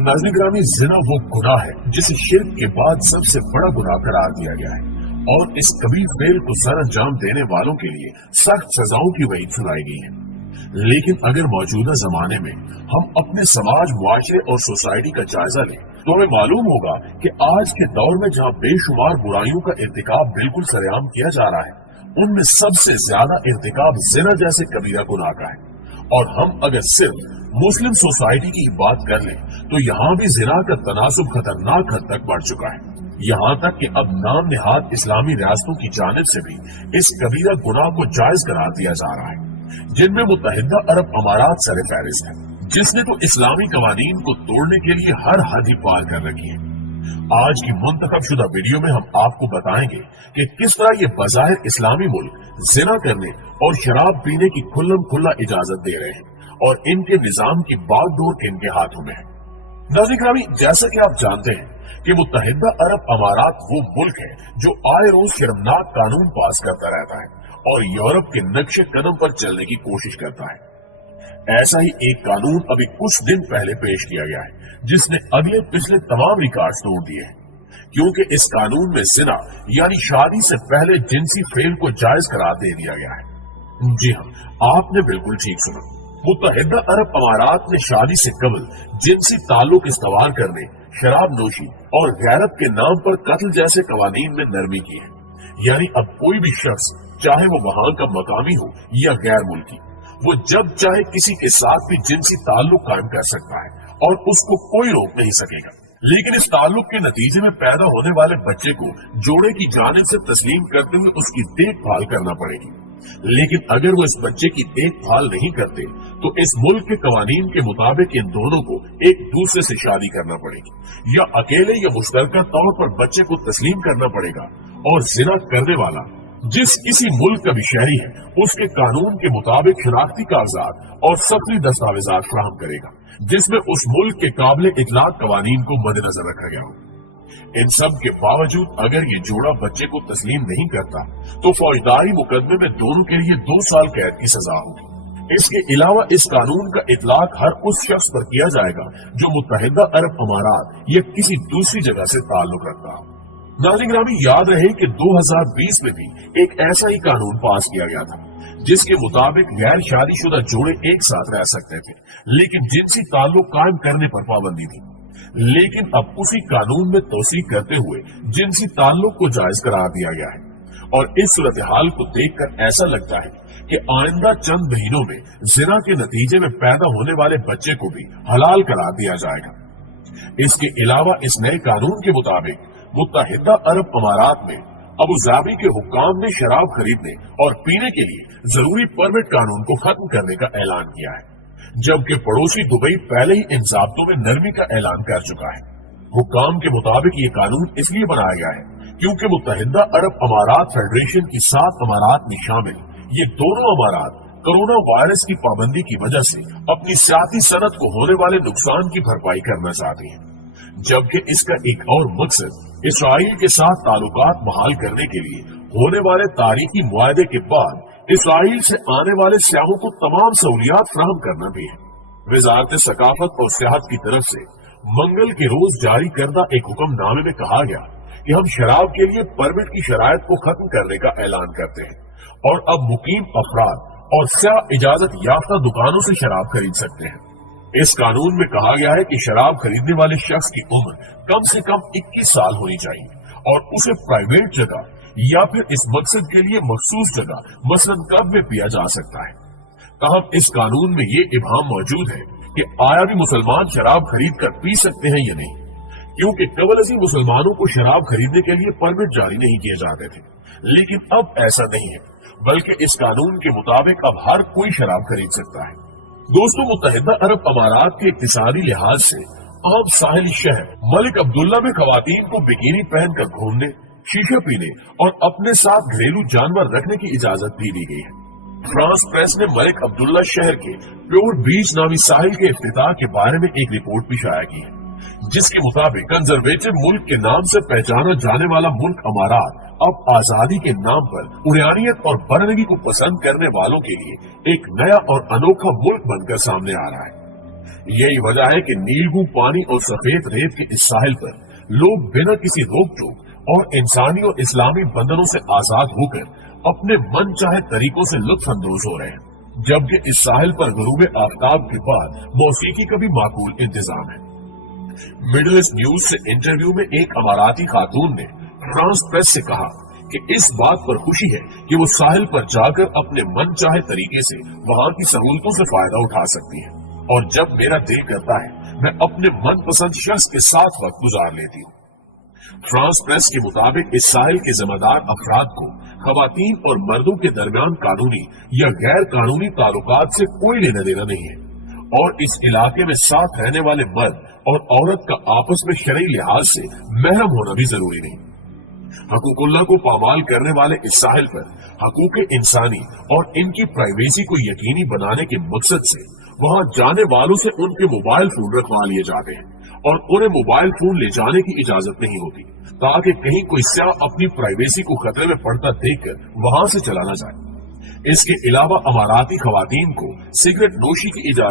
नाज़रीन ग्रामी, जिना वो गुनाह है जिसे शिर्क के बाद सबसे बड़ा गुनाह करार दिया गया है और इस कबीर फेल को सर अंजाम देने वालों के लिए सख्त सजाओं की वईद सुनाई गई है। लेकिन अगर मौजूदा जमाने में हम अपने समाज, मुआशरे और सोसाइटी का जायजा लें तो हमें मालूम होगा कि आज के दौर में जहाँ बेशुमार बुराइयों का इर्तिकाब बिल्कुल सरेआम किया जा रहा है, उनमें सबसे ज्यादा इर्तिकाब जिना जैसे कबीरा गुनाह का है। और हम अगर सिर्फ मुस्लिम सोसाइटी की बात कर लें तो यहाँ भी जिना का तनासुब खतरनाक हद तक बढ़ चुका है। यहाँ तक कि अब नाम निहाद इस्लामी रियासतों की जानिब से भी इस कबीरा गुनाह को जायज करार दिया जा रहा है, जिनमें मुत्तहिदा अरब अमारात सर फहरिस्त है, जिसने तो इस्लामी कवानीन को तोड़ने के लिए हर हद ही पार कर रखी है। आज की मुंतखब शुदा वीडियो में हम आपको बताएंगे कि किस तरह ये बज़ाहिर इस्लामी मुल्क जिना करने और शराब पीने की खुल्लम खुल्ला इजाजत दे रहे हैं और इनके निजाम की बागडोर इनके हाथों में है। नाज़रीन ग्रामी, जैसा कि आप जानते हैं कि मुत्तहिदा अरब अमारात वो मुल्क है जो आए रोज शर्मनाक कानून पास करता रहता है और यूरोप के नक्शे कदम पर चलने की कोशिश करता है। ऐसा ही एक कानून अभी कुछ दिन पहले पेश किया गया है जिसने अगले पिछले तमाम रिकॉर्ड तोड़ दिए हैं, क्योंकि इस कानून में जिना यानी शादी से पहले जिनसी फेल को जायज करार दे दिया गया है। जी हाँ, आपने बिल्कुल ठीक सुना। मुत्तहिदा अरब अमारात ने शादी से कबल जिनसी ताल्लुक इस्तवार करने, शराब नोशी और गैरत के नाम पर कत्ल जैसे कवानीन में नरमी की है। यानी अब कोई भी शख्स, चाहे वो वहां का मकामी हो या गैर मुल्की, वो जब चाहे किसी के साथ भी जिनसी ताल्लुक कायम कर सकता है और उसको कोई रोक नहीं सकेगा। लेकिन इस ताल्लुक के नतीजे में पैदा होने वाले बच्चे को जोड़े की जानिब से तस्लीम करते हुए उसकी देखभाल करना पड़ेगी। लेकिन अगर वो इस बच्चे की देखभाल नहीं करते तो इस मुल्क के कवानीन के मुताबिक इन दोनों को एक दूसरे से शादी करना पड़ेगी या अकेले या मुश्तरका तौर पर बच्चे को तस्लीम करना पड़ेगा। और जिना करने वाला जिस किसी मुल्क का भी शहरी है उसके कानून के मुताबिक शनाख्ती कागजात और सफरी दस्तावेजात फराहम करेगा जिसमें उस मुल्क के काबिल इतलाक कवानीन को मद्देनजर रखा गया हो। इन सब के बावजूद अगर ये जोड़ा बच्चे को तस्लीम नहीं करता तो फौजदारी मुकदमे में दोनों के लिए 2 साल कैद की सजा होगी। इसके अलावा इस कानून का इतलाक हर उस शख्स पर किया जाएगा जो मुत्तहिदा अरब अमारात या किसी दूसरी जगह से ताल्लुक रखता हो। नाज़रीन ग्रामी, याद रहे कि 2020 में भी एक ऐसा ही कानून पास किया गया था जिसके मुताबिक गैर शादीशुदा जोड़े एक साथ रह सकते थे, लेकिन जिनसी ताल्लुक कायम करने पर पाबंदी थी। लेकिन अब उसी कानून में तोसी करते हुए जिनसी ताल्लुक को जायज करार दिया गया है और इस सूरत हाल को देखकर ऐसा लगता है कि आइंदा चंद महीनों में जिना के नतीजे में पैदा होने वाले बच्चे को भी हलाल करार दिया जाएगा। इसके अलावा इस नए कानून के मुताबिक मुत्तहिदा अरब अमारात में अबू धाबी के हुक्काम ने शराब खरीदने और पीने के लिए जरूरी परमिट कानून को खत्म करने का ऐलान किया है, जबकि पड़ोसी दुबई पहले ही इन ज़ाब्तों में नरमी का ऐलान कर चुका है। हुक्काम के मुताबिक ये कानून इसलिए बनाया गया है क्योंकि मुत्तहिदा अरब अमारात फेडरेशन की 7 अमारात में शामिल ये दोनों अमारात कोरोना वायरस की पाबंदी की वजह से अपनी सियासी सनत को होने वाले नुकसान की भरपाई करना चाहती है, जबकि इसका एक और मकसद इसराइल के साथ ताल्लुकात बहाल करने के लिए होने वाले तारीखी मुआहदे के बाद इसराइल से आने वाले सियाहों को तमाम सहूलियात फराहम करना भी है। वजारत सकाफत और सियाहत की तरफ से मंगल के रोज जारी करदा एक हुक्मनामे में कहा गया कि हम शराब के लिए परमिट की शरायत को खत्म करने का ऐलान करते हैं और अब मुकीम अफराद और स्याह इजाजत याफ्ता दुकानों से शराब खरीद सकते हैं। इस कानून में कहा गया है कि शराब खरीदने वाले शख्स की उम्र कम से कम 21 साल होनी चाहिए और उसे प्राइवेट जगह या फिर इस मकसद के लिए मखसूस जगह मसलन क्लब में पिया जा सकता है। ताहम इस कानून में ये इबाम मौजूद है कि आया भी मुसलमान शराब खरीद कर पी सकते हैं या नहीं, क्योंकि कबल अज़ीं मुसलमानों को शराब खरीदने के लिए परमिट जारी नहीं किए जाते थे, लेकिन अब ऐसा नहीं है, बल्कि इस कानून के मुताबिक अब हर कोई शराब खरीद सकता है। दोस्तों, मुत्तहिदा अरब अमारात के इक्तिसादी लिहाज से आम साहिली शहर मलिक अब्दुल्ला में खवातीन को बिकिनी पहनकर घूमने, शीशा पीने और अपने साथ घरेलू जानवर रखने की इजाजत भी दी गई है। फ्रांस प्रेस ने मलिक अब्दुल्ला शहर के प्योर बीच नामी साहिल के इफ्तिताह के बारे में एक रिपोर्ट भी शाया की है, जिसके मुताबिक कंजर्वेटिव मुल्क के नाम से पहचाना जाने वाला मुल्क अमारात अब आजादी के नाम पर उरियानियत और बरनगी को पसंद करने वालों के लिए एक नया और अनोखा मुल्क बनकर सामने आ रहा है। यही वजह है कि नीलगू पानी और सफेद रेत के इस साहिल पर लोग बिना किसी रोक टोक और इंसानी और इस्लामी बंधनों से आजाद होकर अपने मन चाहे तरीकों से लुत्फ अंदोज हो रहे हैं, जबकि इस साहिल पर गुरूब आफ्ताब के बाद मौसीकी का भी माकूल इंतजाम है। मिडिल ईस्ट न्यूज से इंटरव्यू में एक अमाराती खातून ने फ्रांस प्रेस से कहा कि इस बात पर खुशी है कि वो साहिल पर जाकर अपने मन चाहे तरीके से वहाँ की सहूलतों से फायदा उठा सकती है, और जब मेरा दिल करता है मैं अपने मनपसंद शख्स के साथ वक्त गुजार लेती हूँ। फ्रांस प्रेस के मुताबिक इस साहिल के जिम्मेदार अफराद को खवातीन और मर्दों के दरमियान कानूनी या गैर कानूनी ताल्लुकात से कोई लेना देना नहीं है, और इस इलाके में साथ रहने वाले मर्द और औरत का आपस में शरई लिहाज से महरम होना भी जरूरी नहीं। हकूकुल्लाह को पामाल करने वाले इस साहिल पर हकूक इंसानी और इनकी प्राइवेसी को यकीनी बनाने के मकसद से वहाँ जाने वालों से उनके मोबाइल फोन रखवा लिए जाते हैं, और उन्हें मोबाइल फोन ले जाने की इजाजत नहीं होती, ताकि कहीं कोई स्याह अपनी प्राइवेसी को खतरे में पड़ता देखकर वहाँ से चला न जाए। इसके अलावा अमाराती खवातीन को सिगरेट नोशी की इजाजत